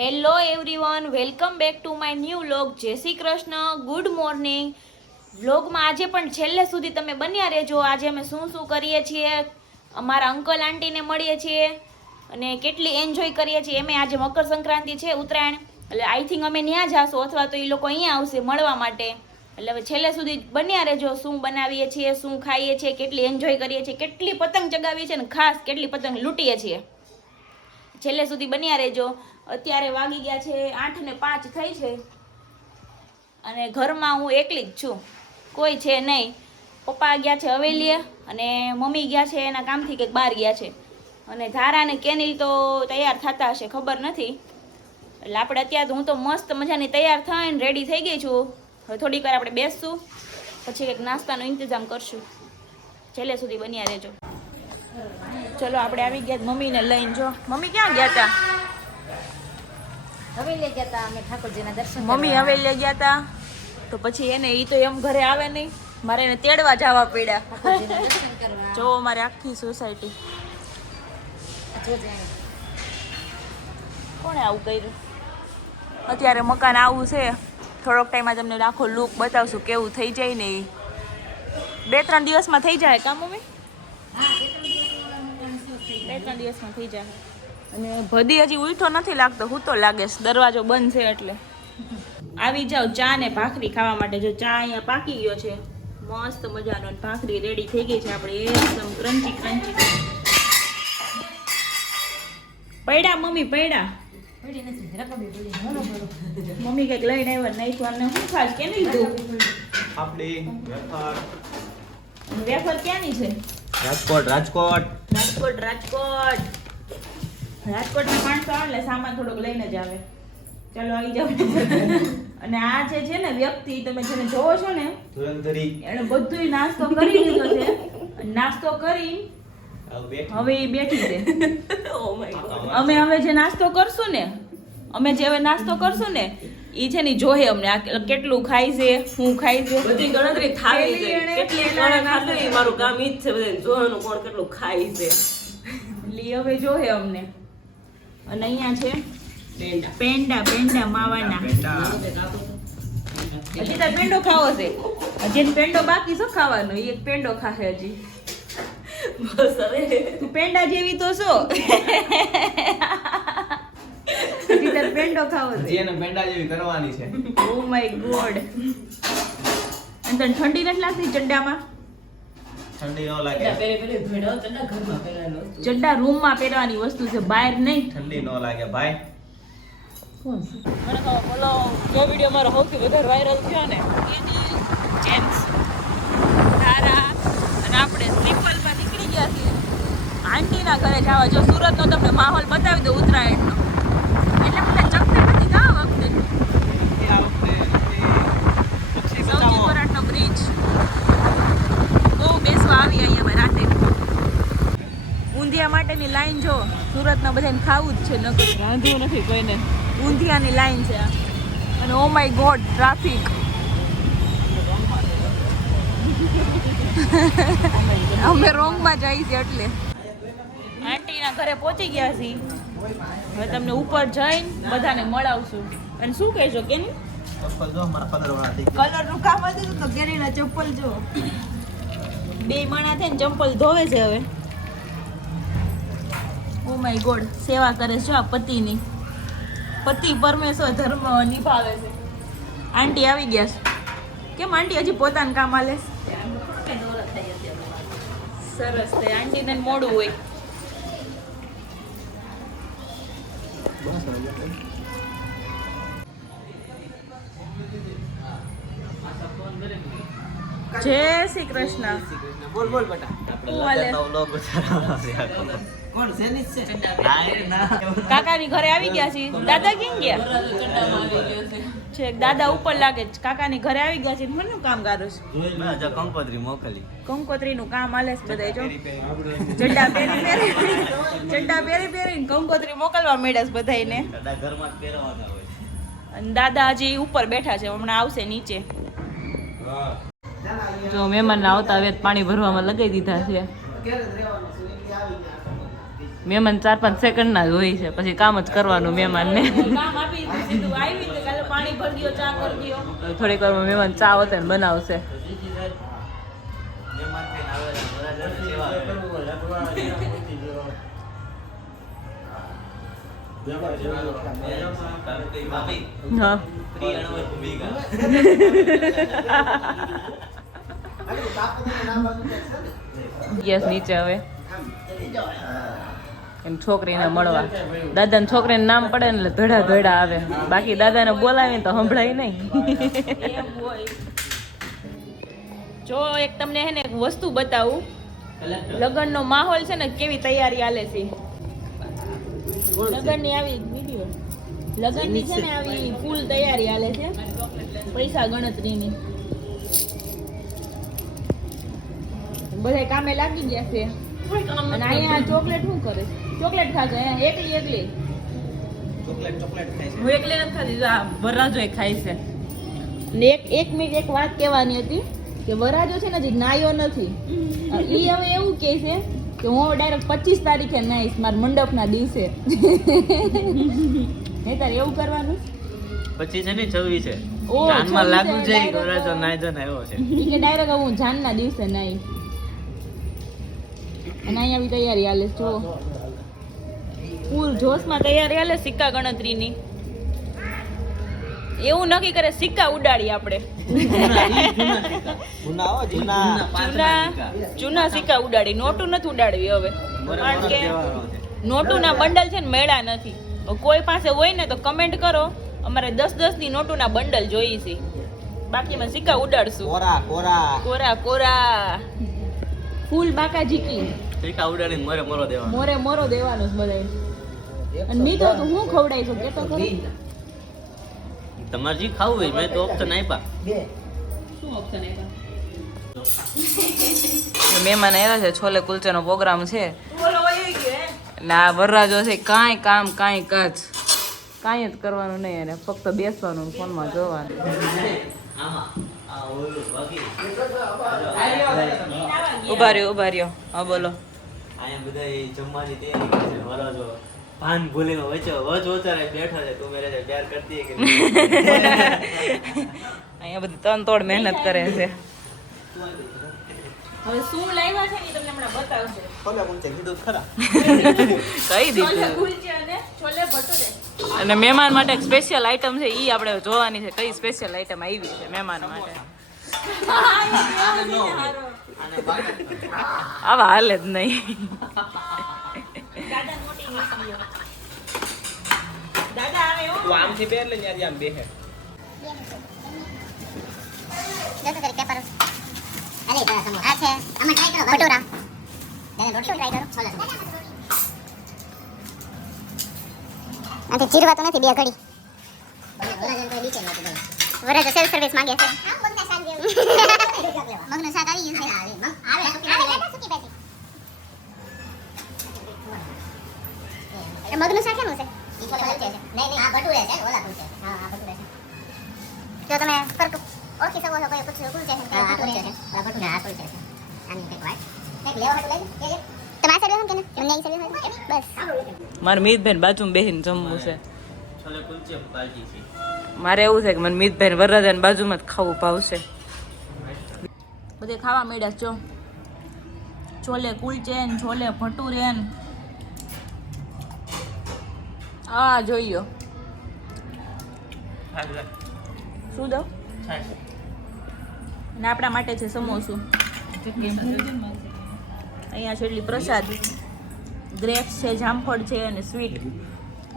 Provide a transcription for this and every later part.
Hello everyone, welcome back to my new vlog. જય Shri Krishna, good morning. વ્લોગમાં આજે પણ છેલ્લે સુધી તમે બન્યા રહેજો. આજે અમે શું કરીએ છીએ, અમારા અંકલ આંટીને મળીએ છીએ અને કેટલી એન્જોય કરીએ છીએ. એમે આજે મકર સંક્રાંતિ છે, ઉત્તરાયણ, એટલે આઈ થિંક અમે ત્યાં જાશું અથવા તો એ લોકો અહીંયા આવશે મળવા માટે. એટલે હવે છેલ્લે સુધી બન્યા રહેજો. શું બનાવીએ છીએ, શું ખાઈએ છીએ, કેટલી એન્જોય કરીએ છીએ, કેટલી પતંગ ચગાવીએ છીએ ને ખાસ કેટલી પતંગ લૂંટીએ છીએ. છેલ્લે સુધી બન્યા રહેજો. અત્યારે વાગી ગયા છે 8:05 થઈ છે અને ઘરમાં હું એકલી જ છું, કોઈ છે નહીં. પપ્પા ગયા છે હવેલીએ અને મમ્મી ગયા છે એના કામથી કંઈક બહાર ગયા છે. અને ધારા અને કેનિલ તો તૈયાર થતા હશે, ખબર નથી. એટલે આપણે અત્યારે હું તો મસ્ત મજાની તૈયાર થઈને રેડી થઈ ગઈ છું. હવે થોડીક વાર આપણે બેસશું, પછી કંઈક નાસ્તાનો ઇંતજામ કરશું. છેલ્લે સુધી બન્યા રહેજો. ચલો આપણે આવી ગયા મમ્મીને લઈને. જો મમ્મી ક્યાં ગયા હતા? હવેલી ગયા હતા અમે ઠાકોરજીના દર્શન. મમ્મી હવેલી ગયા હતા તો પછી એને ઈ તો એમ ઘરે આવે નહીં, મારે એને તેડવા જવા પડ્યા. ઠાકોરજીના દર્શન કરવા. જો મારી આખી સોસાયટી. કોણે આવું કર્યું? અત્યારે મકાન આવું છે, થોડોક ટાઈમમાં તમને આખો લુક બતાવશું કેવું થઈ જાય ને. 2-3 દિવસમાં થઈ જાય કામ મમ્મી? 2-3 દિવસમાં થઈ જાય. અને ભદી હજી ઉઠો નથી લાગતો, હું તો લાગે છે, દરવાજો બંધ છે એટલે. આવી જાઓ ચા ને ભાખરી ખાવા માટે. જો ચા અહીંયા પાકી ગયો છે મસ્ત મજાનો, ભાખરી રેડી થઈ ગઈ છે આપણે એકદમ ક્રન્ચી ક્રન્ચી. પૈડા મમ્મી પૈડા. મમ્મી કઈક લઈને આવ્યા નહીં તો અમને શું ખાસ કે નહીં લીધું? વેફર ક્યાંની છે? રાજકોટ. રાજકોટના માણસો આવે એટલે સામાન થોડોક લઈને જ આવે. ચાલો આવી જાવ. અને આ જે છે ને વ્યક્તિ તમે જેને જોવો છો ને, એને બધું નાસ્તો કરી લીધો છે. નાસ્તો કરી હવે એ બેઠી છે. અમે હવે જે નાસ્તો કરશું ને, ઈ છે ને જોહે અમને આ કેટલું ખાય છે, શું ખાય છે, બધી ગણતરી થાય છે. કેટલી કોણે ખાધું એ મારું કામ ઈ જ છે, બધાને જોવાનું કોણ કેટલું ખાય છે. લી હવે જોહે અમને. અને અહીંયા છે પેંડા માવાના. હજી તાર પેંડો ખાવો છે? હજી પેંડો બાકી છે ખાવાનો, એક પેંડો ખાશે હજી. બસ હવે તું પેંડા જેવી તો છો. હજી તાર પેંડો ખાવો છે? જેને પેંડા જેવી કરવાની છે. Oh my God. અને તને ઠંડી નથી લાગતી ચડ્ડામાં? ઠંડી ન લાગે. પેરે ધોઈડા ચડ્ડા ઘરમાં પહેરેલો વસ્તુ. ચડ્ડા રૂમમાં પહેરવાની વસ્તુ છે, બહાર નહીં. ઠંડી ન લાગે ભાઈ. મને ખબર બોલો જો વિડીયો મારો સૌથી વધારે વાયરલ થયો ને, જેમ્સ ધારા અને આપણે ટ્રિપલમાં નીકળી ગયા છીએ આંટીના ઘરે જવા. જો સુરતનો તમને માહોલ બતાવી દો ઉત્તરાયણનો. એટલે મને ચકતી નથી કા વખતે. સૌજી કોરાટનો બ્રિજ બહુ બેસવા આવી અહીંયા રાતે. ઊંધિયા માટેની લાઈન જો, સુરતના બધાને ખાવું જ છે, નકર રાંધવું નથી કોઈને. ઊંધિયાની લાઈન છે આ. અને ઓ માય ગોડ ટ્રાફિક. અમે રોંગમાં જઈએ છીએ એટલે. આંટીના ઘરે પહોંચી ગયા છીએ. હવે તમને ઉપર જઈને બધાને મળાવશું. અને શું કહેજો કે કલરનું કામ હતું તો કેરીના ચપ્પલ જો 2 માણા થઈને ચપ્પલ ધોવે છે હવે. ઓ માય ગોડ સેવા કરે છે આ પતિની. પતિ પરમેશ્વર ધર્મ નિભાવે છે. આંટી આવી ગયા છે. કેમ આંટી હજી પોતાનું કામ હાલે? સરસ છે. આંટીને મોડું હોય. જય શ્રી કૃષ્ણ. બોલ બેટા. શું હાલે? કોણ સેનિસ છે? કાકાની ઘરે આવી ગયા છે. દાદા કેમ ગયા છે? દાદા ઉપર લાગે છે. કાકાની ઘરે આવી ગયા છે. શું કામ કરો છો? કંકોત્રી મોકલી. કંકોત્રીનું કામ હાલે છે બધા. જો ચડ્ડા પહેરી કંકોત્રી મોકલવા માંડ્યા છે બધાને. ઘરમાં પહેરવાના હોય. અને દાદા હજી ઉપર બેઠા છે, હમણાં આવશે નીચે. જો મહેમાન આવતા હવે પાણી ભરવામાં લગાવી દીધા છે. મહેમાન 4-5 સેકન્ડ ના જ હોય છે, પછી કામ જ કરવાનું મહેમાનને. કામ આપી દીધું, સીધું આવી તો કાલે પાણી ભરી દો, ચા કરી દો. થોડીક વારમાં મહેમાન ચા હોતે ને બનાવશે. મહેમાન થઈને આવેલા બરાબર સેવા કરે. ભાભી, હા પ્રિય અણવર ભૂમિકા. ગેસ નીચે હવે એમ છોકરીને મળવા. દાદાને છોકરીને નામ પડે ને એટલે ધડા ધડા આવે, બાકી દાદાને બોલાવીને તો સંભળાય નહીં. એમ હોય. જો એક તમને હે ને એક વસ્તુ બતાવું, લગ્નનો માહોલ છે ને કેવી તૈયારી હાલે છે. લગ્નની આવી વિડિયો, લગ્નની છે ને આવી ફૂલ તૈયારી હાલે છે, પૈસા ગણતરીની. બધા કામે લાગી ગયા છે. અને અહીંયા ચોકલેટ શું કરે? ચોકલેટ ખાશે એકલી. હું એકલી નથી ખાતી, આ વરરાજો ખાય છે. ને એક વાત કહેવાની હતી કે વરાજો છે ને હજી નાયો નથી. ઈ હવે એવું કહે છે કે હું ડાયરેક્ટ 25 તારીખે નાઈશ, મારા મંડપના દિવસે. હે તારે એવું કરવાનું? 25 છે ને 26 છે. ઓ, જાનમાં 26 લાગુ જાય direct ગોરાજો નાઈ જન આવ્યો છે. ઈ કે ડાયરેક્ટ હું જાનના દિવસે નાઈ. અને અહીંયા બી તૈયારી હાલે છે, જો ફૂલ જોશમાં તૈયારી હાલે સિક્કા ગણતરીની. એવું નક્કી કરે સિક્કા ઉડાડી આપણે. જૂના સિક્કા ઉડાડી, નોટું નથી ઉડાડવી હવે, કારણ કે નોટુના બંડલ છે ને મેળા નથી. કોઈ પાસે હોય ને તો કમેન્ટ કરો, અમારે 10-10 ની નોટુના બંડલ જોઈએ છે, બાકી અમે સિક્કા ઉડાડશું. કોરા ફૂલ બાકા જીકી સિક્કા ઉડાડીને મોરે મોરો દેવાનો. મોરે મોરો દેવાનો છે બધાય. અને મી તો હું ખવડાવીશું કેતો ખરી. તમારે જે ખાવું હોય મેં તો ઓપ્શન આપ્યા. શું ઓપ્શન આપ્યા? મહેમાન આવ્યા છે, છોલે કુલચાનો પ્રોગ્રામ છે. બોલો હોય કે એટલે આ વરરાજો છે, કાંઈ કામ કાંઈ કાજ કાંઈ જ કરવાનું નહીં, એને ફક્ત બેસવાનું ને ફોનમાં જોવાનું. ઉભા રહ્યો. હા બોલો. અહીંયા બધા જમવાની તૈયારી કરે છે. વરાજો ભાન ભૂલીને વચારે બેઠો છે. તું મેરે से प्यार करती है कि नहीं? અહીંયા બધી તન તોડ મહેનત કરે છે. હવે શું લાવ્યા છે ને ઈ તમને હમણાં બતાવશે. કહી દીધું. કુલચે અને છોલે ભટુરે. અને મહેમાન માટે એક સ્પેશિયલ આઈટમ છે, ઈ આપણે જોવાની છે. કઈ સ્પેશિયલ આઈટમ આવી છે મહેમાન માટે? આવા હાલે જ નહીં. દાદા મોટી નીકળ્યો. દાદા આવે હો. તું આમથી બેર લે યાર આમ બેહે. જતો કરી પેપર અલે જરા સમો આ છે આમાં ટ્રાય કરો ભટોરા દાદા રોટલો ટ્રાય કરો છોલે આતે ચીરવા તો નથી બે ઘડી વરાજન કોઈ નીચે નથી બોલ વરાજ સેલ્ફ સર્વિસ માંગે છે આમ મગના શાક દેવું મગનું શાક આવી ગયું છે આવે સુકી ભાજી એ મગનું શાક કેનું છે ઈ છોલે છે નહીં આ ભટુરે છે ઓલા પૂછે હા આ ભટુરે છે જો તમે ફરક ઓળખી શકો છો કોઈ પૂછ્યું કુલ છે આ ભટુરે છે આ ભટુરે આ કુલ છે આની એક વાત એક લેવા હતું લઈ લે તમારા સર્વિસ કે ને મને ઈ સર્વિસ બસ મારે મીતબેન બાજુમાં બેસીને જમવું છે. છોલે કુલચે પાલજી છે. મારે એવું છે કે મને મીતભાઈ વરરાજાની બાજુમાં જ ખાવું ભાવશે. બધે ખાવા મળ્યા જો છોલે કુલચે ને છોલે ભટુરે ને આ જોઈયો શું દઉં અને આપણા માટે છે સમોસું. અહીંયા છે એટલી પ્રસાદ, ગ્રેપ્સ છે, જામફળ છે અને સ્વીટ.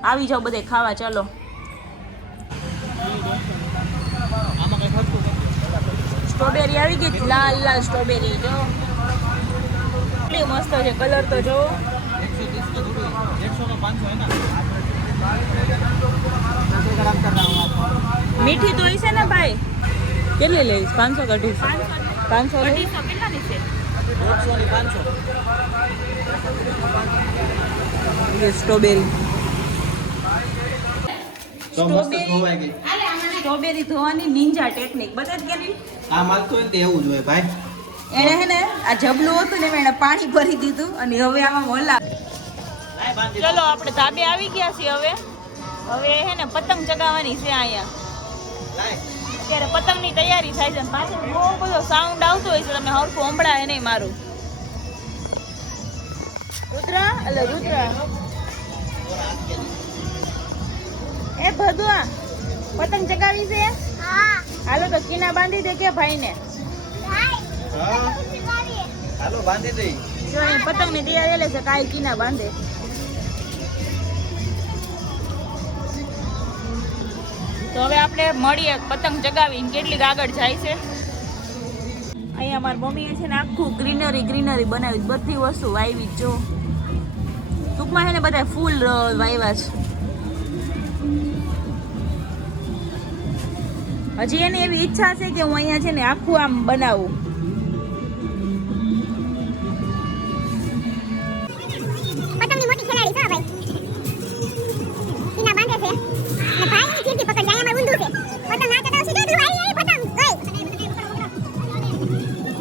આવી જાઓ બધે ખાવા, ચાલો. સ્ટ્રોબેરી આવી ગઈ, લાલ લાલ સ્ટ્રોબેરી જો કેટલી મસ્ત છે, કલર તો જો. મીઠી તો હશે ને ભાઈ? કેટલી લઈશ? 500 કે 500 લઈશ. કેટલાની છે? સ્ટ્રોબેરી સ્ટ્રોબેરી ધોવાની નિંજા ટેકનિક બતાવી કેવી. આ માલતો હોય તે એવું જ હોય ભાઈ. એણે હે ને આ જબલું હતું ને એણે પાણી ભરી દીધું અને હવે આમાં મોલા ચલો આપણે ધાબે આવી ગયા છીએ હવે હે ને પતંગ ચગાવવાની છે અહીંયા. અત્યારે પતંગની તૈયારી થાય છે. પાછળ બહુ બધો સાઉન્ડ આવતો હોય છે, તમે હરખું સંભળાય નહીં મારું. રુદ્ર એ ભદુઆ પતંગ ચગાવી છે. હાલો તો કીના બાંધી દે કે ભાઈને. હાલો બાંધી દઈ. જો અહીં પતંગની તૈયારી લે છે, કાઈ કીના બાંધે. તો હવે આપણે મળીએ પતંગ ચગાવીને કેટલીક આગળ જાય છે. અહીંયા મારી મમ્મીએ છે ને આખું ગ્રીનરી બનાવી, બધી વસ્તુ વાવી. જો ટૂંકમાં છે ને બધા ફૂલ વાવ્યા છે. હજી એને એવી ઈચ્છા છે કે હું અહીંયા છે ને આખું આમ બનાવું. પતંગની મોટી ખેલાડી છો ભાઈ. ઈના બાંધે છે અને ભાઈની ફીરકી પકડ જાય. અમાર ઊંધું છે. પતંગ ના ચડાવશે જો તું આઈ પતંગ. ઓય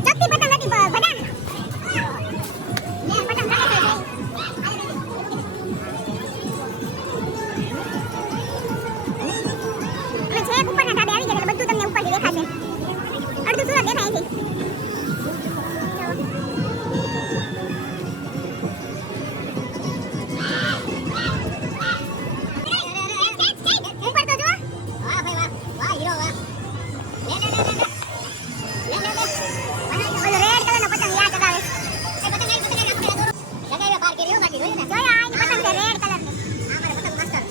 ચકતી પતંગ હતી ભડા. લે પતંગ કાઢે છે. અમે છેક ઉપરના ધાબે આવી ગયા એટલે બધું તમને ઉપરથી દેખાશે. અડધું સુરત દેખાય છે. ઉપર તો જો. વાહ ભાઈ વાહ. વાહ હીરો વાહ. લે ઓલો રેડ કલરનો પતંગ યા ચગાવે. એ પતંગ આઈ દોરો. લગાવ્યા પાર કર્યો બાકી જોઈ ને. જોયા આની પતંગ છે રેડ કલરની. આ મારે પતંગ માસ્ટર.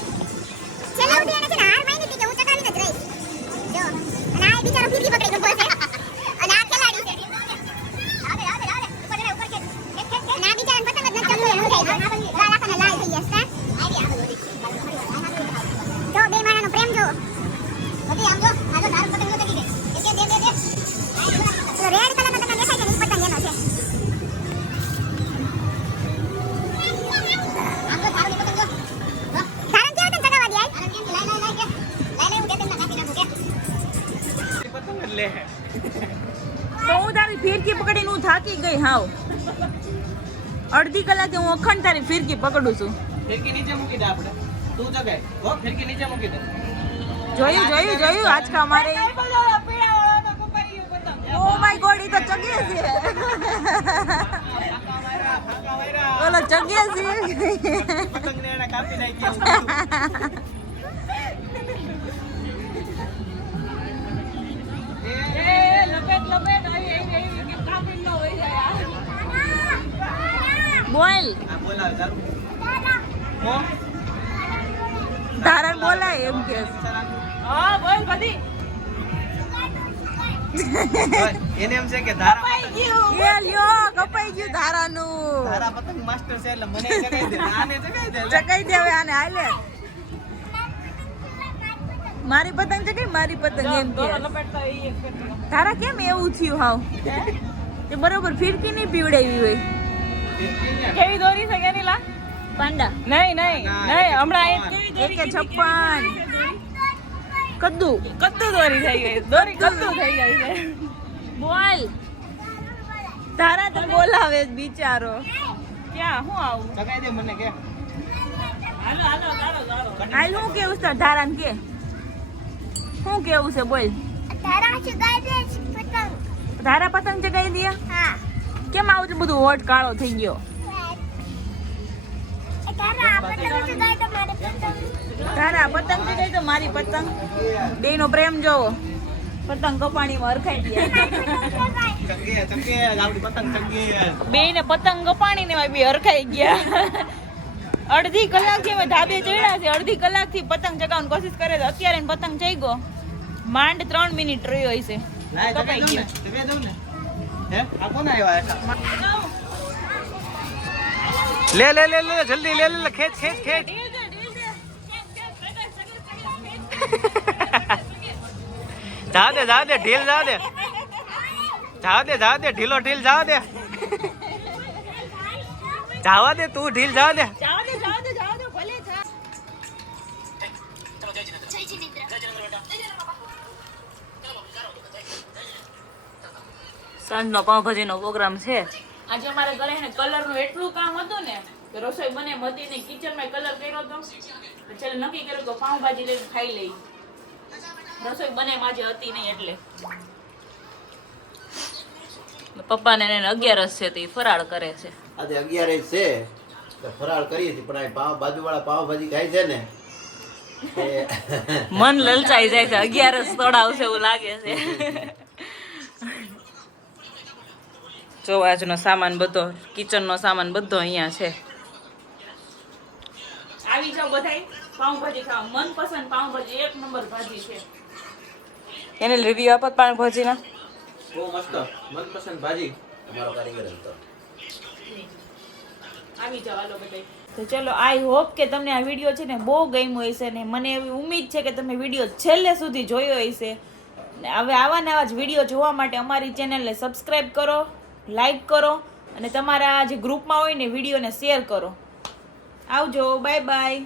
છેલ્લે ઉડી એને છે ને હાર માની હતી કે હું ચગાવીને જ રહીશ. જો અને આ બિચારો ફીરકી પકડી ગયો છે. અને આ ખેલાડી છે. આગે ઉપર જરા ઉપર કે. અને આ બિચારાને પતંગ જ ન ચગતો હું થઈ ગયો. લાલ આખાને લાલ થઈ ગયા છે. આઈ આ બધું. જો બે માણાનો પ્રેમ જો. બધી આમ જો આ જો ધાર પતંગ ચગી ગઈ. એક દે રેડ કલરનો પતંગ દેખાય છે ને ઈ પતંગ એનો છે. આમ તો ધારની પતંગ જો. ધારણ કેવો તને ચગાવવા દે આઈ. ધારણ કેમ લાઈ કે. લાઈ હું દેતે ના કાપી નાખું કે. પતંગ જ લે. તો હું તારી ફીરકી પકડીને હું થાકી ગઈ હાવ. અડધી કલાકથી હું અખંડ તારી ફીરકી પકડું છું. ફિરકી નીચે મૂકી દે આપણે. તું જગાય. હો ફિરકી નીચે મૂકી દે. જોયું આજકા અમારે. ઓ માય ગોડ, ઈ તો ચગે છે. ઓલો ચગે છે. પતંગને એને કાપી નાખી. બોલ આ બોલાવ ચાલુ. હો ધારણ બોલાય એમ કે. હા બોલ બધી. એને એમ છે કે ધારા એ લ્યો કપાઈ ગયું ધારાનું. ધારા પતંગ માસ્ટર છે એટલે મને જગાઈ દે. આને જગાઈ દે. ચકાઈ દે હવે આને હાલે. મારી પતંગ ચકાઈ, મારી પતંગ એમ કે. તારા કેમ એવું થયું હાવ? તે બરોબર ફીરકી નહીં પીવડાવી હોય. કેવી દોરી છે કેની લા? પાંડા. નહીં હમણાં એકે 56 કદ્દુ દોરી થઈ ગઈ. દોરી કદ્દુ થઈ ગઈ છે. બોલ તારા તો બોલાવે જ બિચારો. ક્યાં હું આવું? જગાઈ દે મને કે. હાલ હું કેવું છે ધારાને કે? શું કેવું છે બોલ? ધારા ચગાવી દે પતંગ. ધારા પતંગ ચગાવી દે. હા. કેમ આવું બધું હોટ કાળો થઈ ગયો? ધારા પતંગ ચગાવી તો મારે પતંગ. તારા પતંગ ચગાવી તો મારી પતંગ. બેયનો પ્રેમ જોવો. પતંગ કપાણીમાં હરખાઈ ગયા. ચગે આપણી પતંગ ચગે. બેયને પતંગ કપાણીને બે હરખાઈ ગયા. અડધી કલાકથી અમે ધાબે ચડ્યા છે. અડધી કલાકથી પતંગ ચગાવવાની કોશિશ કરે છે. અત્યારે એને પતંગ ચઈ ગયો. માંડ 3 મિનિટ રહ્યો હશે. લાય કપાઈ જગાઈ ગયો. દઉં ને. જગાઈ દઉં ને. હે આ કોણ આવ્યા હતા? લે જલ્દી લે ખેંચ. જા દે ઢીલ જા દે ઢીલો ઢીલ જા દે. જાવા દે તું ઢીલ જા દે. જાઓ દે ભલે જા. સાંજનો પાવભાજીનો પ્રોગ્રામ છે. આજે અમારા ઘરે ને કલરનું એટલું કામ હતું ને કે રસોઈ બને એમ હતી નહીં, કિચનમાં કલર કર્યો હતો, ચાલ નક્કી કર્યું કે પાઉંભાજી લઈને ખાઈ લઈ. રસોઈ બને એમ આજે હતી નહીં એટલે. પપ્પાને એને 11 છે તો ઈ ફરાળ કરે છે. આજે 11 છે તો ફરાળ કરીએ છીએ, પણ આ બાજુવાળા પાવભાજી ખાય છે ને એ મન લલચાઈ જાય છે. 11 તોડાવશે એવું લાગે છે. જો આજનો સામાન બધો, કિચનનો સામાન બધો અહીંયા છે. આવી જાવ બધાય પાઉંભાજી ખાવા. મનપસંદ પાઉંભાજી 1 નંબર ભાજી છે. એને રિવ્યુ આપો પાણીભાજીના. બહુ મસ્ત મનપસંદ ભાજી. અમારો કારીગર હતો. આવી જાવ હાલો બધાય. તો ચલો, આઈ હોપ કે તમને આ વિડીયો છે ને બહુ ગમ્યો હશે ને મને એવી ઉમ્મીદ છે કે તમે વિડીયો છેલ્લે સુધી જોયો હશે. ને હવે આવા નવા જ વિડીયો જોવા માટે અમારી ચેનલને સબસ્ક્રાઈબ કરો, લાઈક કરો અને તમારા જે ગ્રુપમાં હોય ને વિડીયોને શેર કરો. આવજો, બાય બાય.